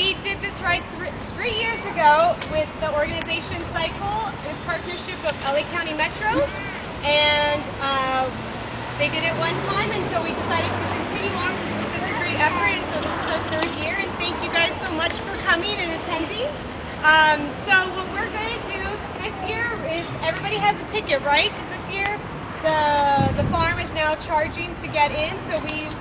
We did this ride 3 years ago with the organization Cycle in partnership of LA County Metro, and they did it one time, and so we decided to continue on. So this is a great effort, and so this is our 3rd year, and thank you guys so much for coming and attending. So what we're going to do this year is everybody has a ticket, right? Because this year the farm is now charging to get in, so we